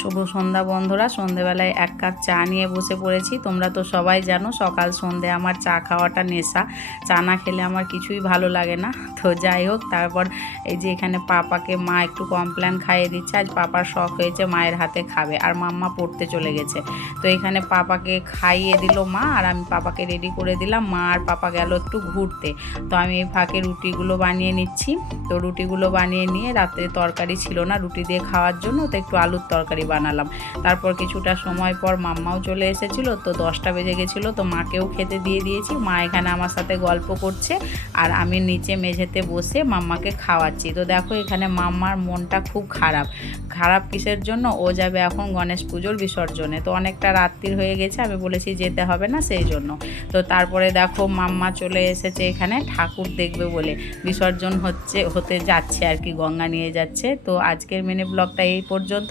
শুভ সন্ধ্যা বন্ধুরা। সন্ধেবেলায় এক কাপ চা নিয়ে বসে পড়েছি। তোমরা তো সবাই জানো সকাল সন্ধে আমার চা খাওয়াটা নেশা। চা না খেলে আমার কিছুই ভালো লাগে না। তো যাই হোক, তারপর এই যে এখানে পাপাকে মা একটু কমপ্লেন খাইয়ে দিচ্ছে। আজ পাপার শখ হয়েছে মায়ের হাতে খাবে, আর মাম্মা পড়তে চলে গেছে। তো এখানে পাপাকে খাইয়ে দিল মা, আর আমি পাপাকে রেডি করে দিলাম। মা আর পাপা গেল একটু ঘুরতে। তো আমি এই ফাঁকে রুটিগুলো বানিয়ে নিচ্ছি। তো রুটিগুলো বানিয়ে নিয়ে, রাত্রে তরকারি ছিল না রুটি দিয়ে খাওয়ার জন্য, তো একটু আলুর তরকারি বানালাম। তারপর কিছুটা সময় পর মাম্মাও চলে এসেছিল, তো 10টা বেজে গেছিলো। তো মাকেও খেতে দিয়ে দিয়েছি। মা এখানে আমার সাথে গল্প করছে, আর আমি নিচে মেঝেতে বসে মাম্মাকে খাওয়াচ্ছি। তো দেখো এখানে মাম্মার মনটা খুব খারাপ। খারাপ কিসের জন্য? ও যাবে এখন গণেশ পুজোর বিসর্জনে। তো অনেকটা রাত্রির হয়ে গেছে, আমি বলেছি যেতে হবে না, সেই জন্য। তো তারপরে দেখো মাম্মা চলে এসেছে এখানে ঠাকুর দেখবে বলে। বিসর্জন হতে যাচ্ছে আর কি, গঙ্গা নিয়ে যাচ্ছে। তো আজকের মিনি ব্লগটা এই পর্যন্ত।